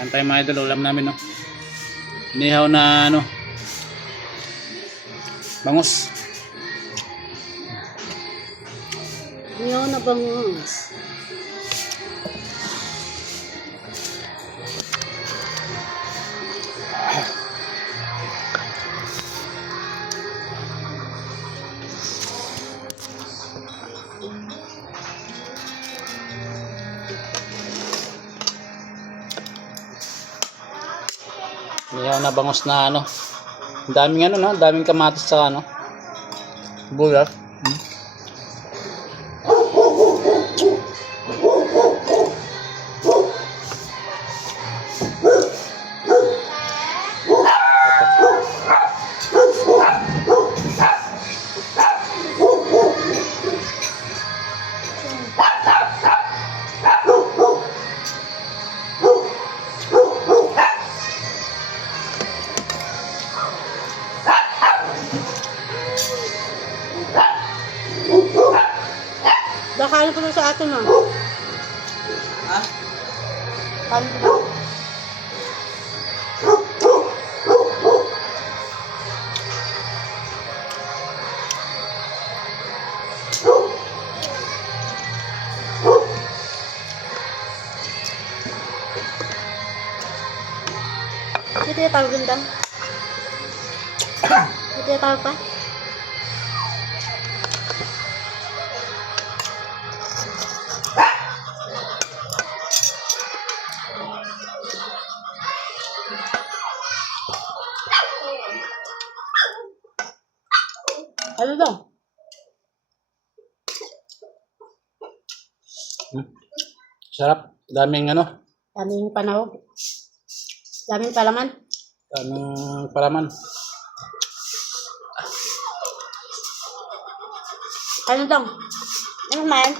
Kain tayo mga idol, ulam namin no. Inihaw na ano, bangus. Inihaw na bangus. Inihaw na bangus na ano. Ang daming ano no, daming kamatis sa ano. Bulat. Dakalan ko na sa atin ha. Ha? Kain ko na. Ito yung tawag ganda. Ito yung tawag pa. Ano daw? Sarap. Daming ano, Daming panahog. Daming palaman. daming palaman. Ano daw? Ano man?